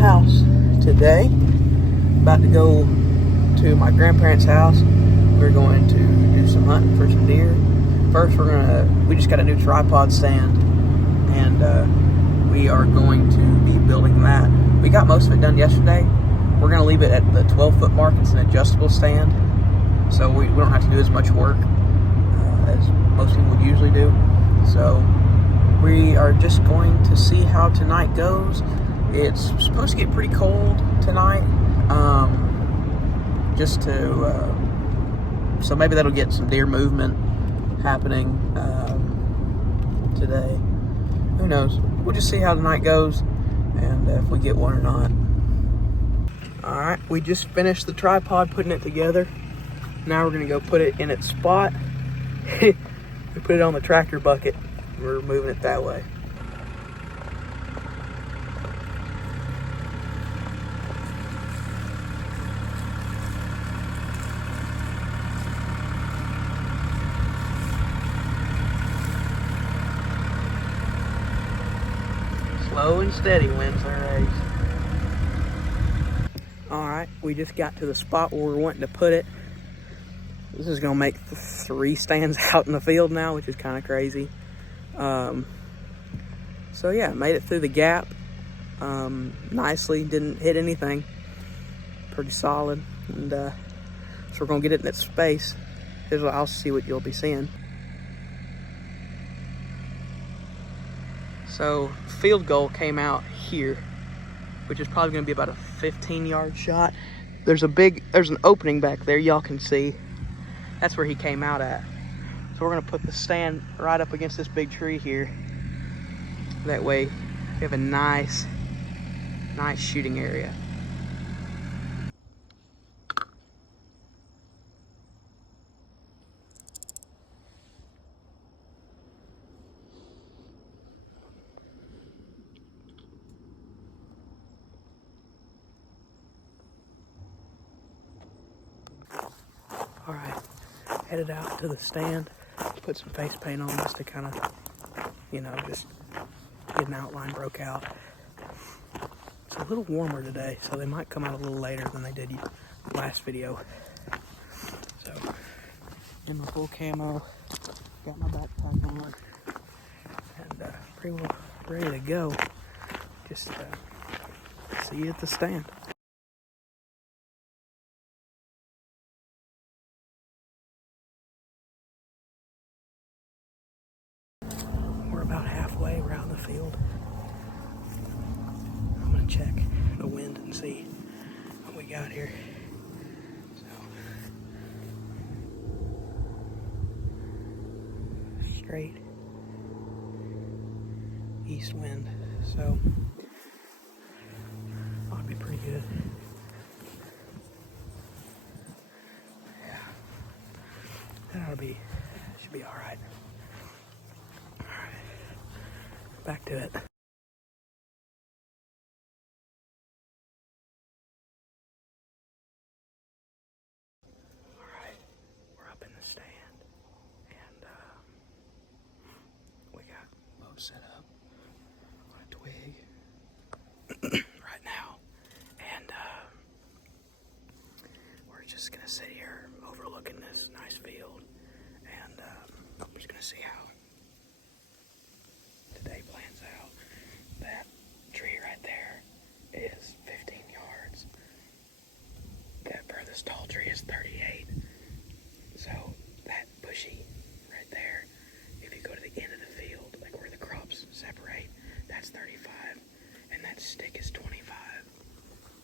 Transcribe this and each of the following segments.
house today. About to go to my grandparents' house. We're going to do some hunting for some deer. First, we just got a new tripod stand, and we are going to be building that. We got most of it done yesterday. We're going to leave it at the 12-foot mark. It's an adjustable stand, so we don't have to do as much work as most people would usually do. So we are just going to see how tonight goes. It's supposed to get pretty cold tonight, so maybe that'll get some deer movement happening today. Who knows? We'll just see how tonight goes and if we get one or not. Alright, we just finished the tripod, putting it together. Now we're going to go put it in its spot. We put it on the tractor bucket. We're moving it that way. Slow and steady wins the race. Alright, we just got to the spot where we're wanting to put it. This is going to make 3 stands out in the field now, which is kind of crazy. So yeah, made it through the gap nicely, didn't hit anything. Pretty solid. And so we're going to get it in its space. I'll see what you'll be seeing. So field goal came out here, which is probably going to be about a 15-yard shot. There's an opening back there y'all can see. That's where he came out at. So we're going to put the stand right up against this big tree here. That way we have a nice shooting area. All right, headed out to the stand, put some face paint on just to kind of, just get an outline broke out. It's a little warmer today, so they might come out a little later than they did last video. So, in my full camo, got my backpack on, and pretty well ready to go. Just see you at the stand. We're about halfway. We're out in the field. I'm gonna check the wind and see what we got here. So, straight east wind, so ought to be pretty good. Yeah, should be all right. All right, back to it. All right, we're up in the stand, and we got boat set up on a twig right now, and we're just gonna sit here overlooking this nice field, and we're just gonna see how today plans out. That tree right there is 15 yards. That furthest tall tree is 38. So that bushy right there, if you go to the end of the field, like where the crops separate, that's 35, and that stick is 25.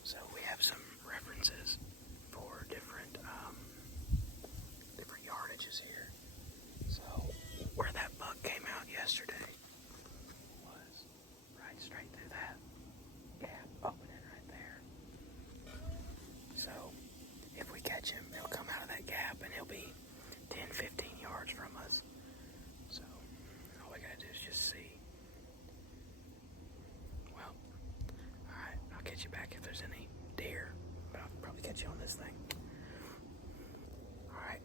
So we have some references for different yardages here. So where that buck came out yesterday was right straight through that gap opening right there. So if we catch him, he'll come out of that gap and he'll be 10, 15 yards from us. So all we gotta do is just see. Well, alright, I'll catch you back if there's any deer, but I'll probably catch you on this thing. Alright.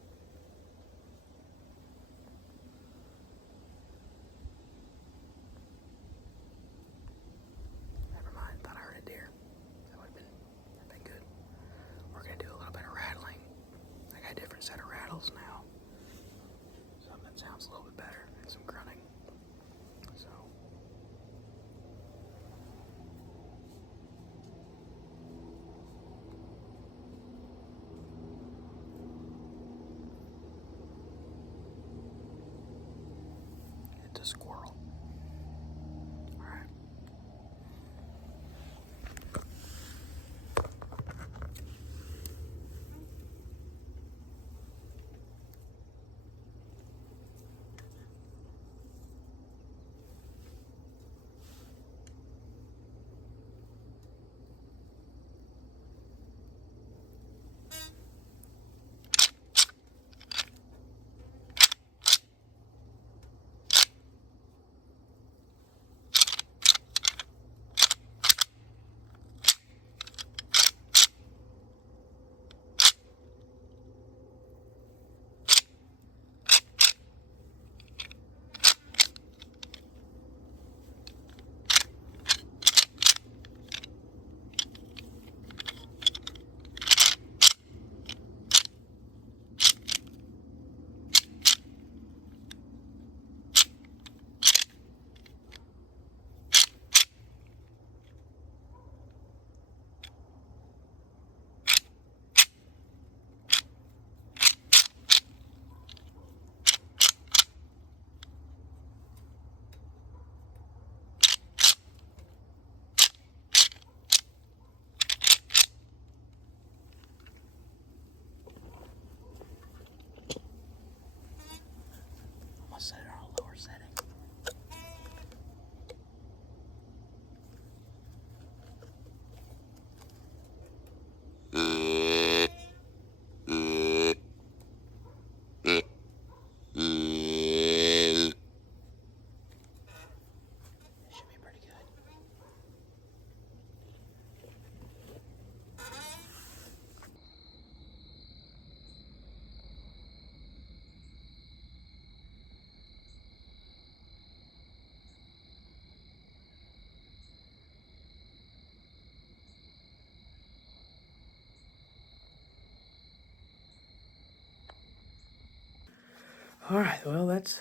All right, well, that's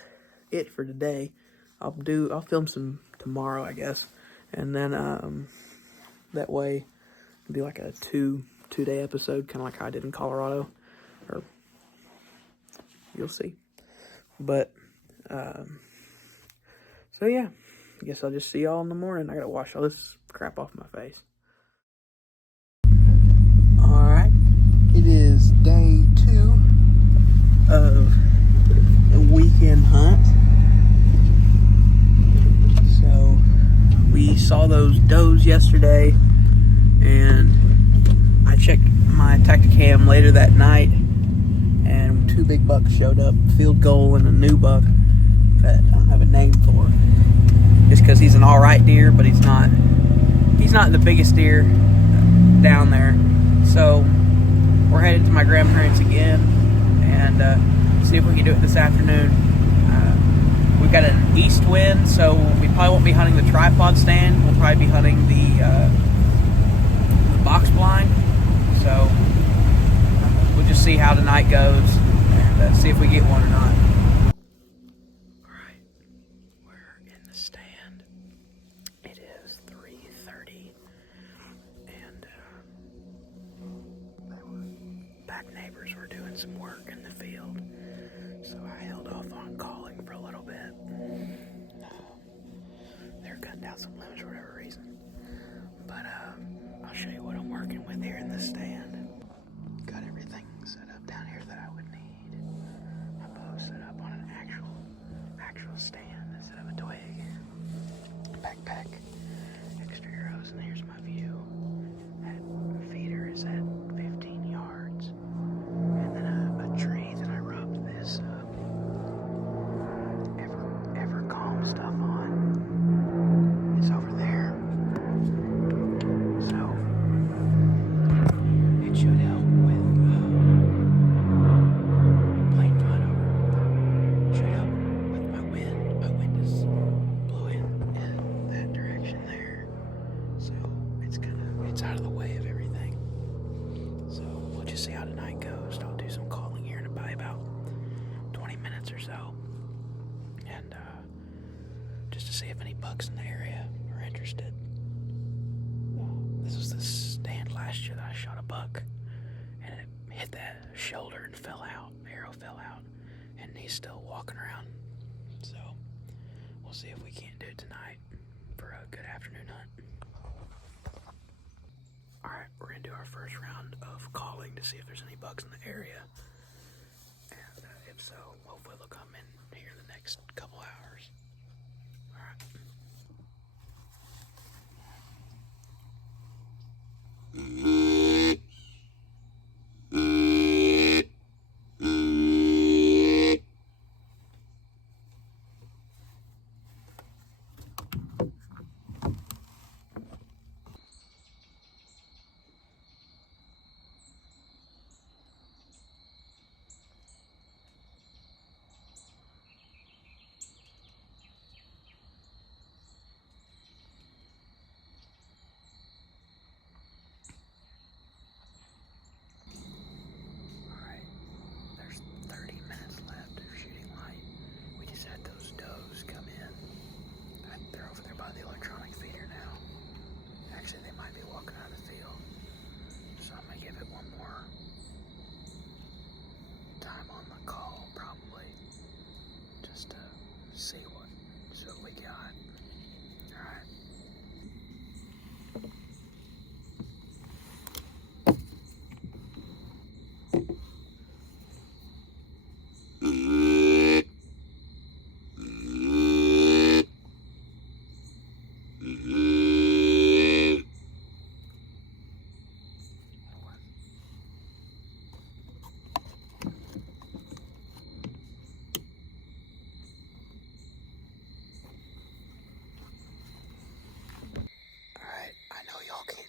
it for today. I'll film some tomorrow, I guess, and then that way it'll be like a two-day episode, kind of like how I did in Colorado, or you'll see. But so yeah, I guess I'll just see y'all in the morning. I gotta wash all this crap off my face. All right, it is day 2 of a weekend hunt. So we saw those does yesterday, and I checked my Tacticam later that night, and 2 big bucks showed up, field goal and a new buck that I don't have a name for, just because he's an all right deer, but he's not the biggest deer down there. So we're headed to my grandparents again and see if we can do it this afternoon. We've got an east wind, so we probably won't be hunting the tripod stand. We'll probably be hunting the box blind. So we'll just see how tonight goes and see if we get one or not. Alright, we're in the stand. It is 3:30, and back neighbors were doing some work in the field, so I held off on calling for a little bit. They're cutting down some limbs for whatever reason. But I'll show you what I'm working with here in the stand. Got everything set up down here that I would need. My bow's set up on an actual stand instead of a twig. Backpack, extra arrows, and here's my view. That feeder is at 15 yards. And then a tree that I rubbed this ever calm stuff on is over there. So it should help with plane flying over. Should help with my wind. My wind is blowing in that direction there. So it's out of the way of everything. So we'll just see how tonight goes. I'll do some calling here in about 20 minutes or so. And just to see if any bucks in the area are interested. This was the stand last year that I shot a buck, and it hit that shoulder and fell out. The arrow fell out, and he's still walking around. So we'll see if we can't do it tonight for a good afternoon hunt. Alright, we're going to do our first round of calling to see if there's any bucks in the area. And if so, hopefully they'll come in here in the next couple hours. Alright. See what we got. Alright.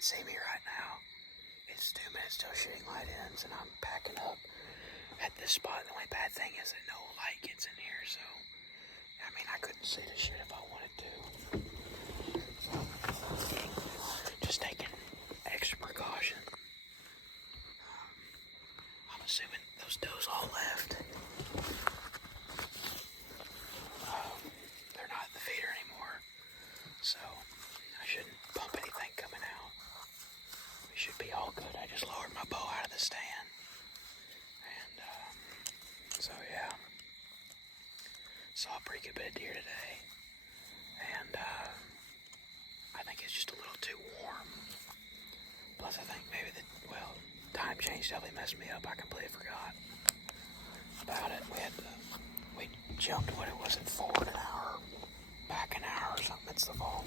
See me right now. It's 2 minutes till shooting light ends, and I'm packing up at this spot. The only bad thing is that no light gets in here, so I mean I couldn't see the shit if I wanted to. So, just taking extra precaution. I'm assuming those does all left. be all good. I just lowered my bow out of the stand. And, so yeah. Saw a pretty good bit of deer today. And, I think it's just a little too warm. Plus, I think maybe time change definitely messed me up. I completely forgot about it. We jumped, what it was, at 4 an hour, back an hour or something. It's the fall.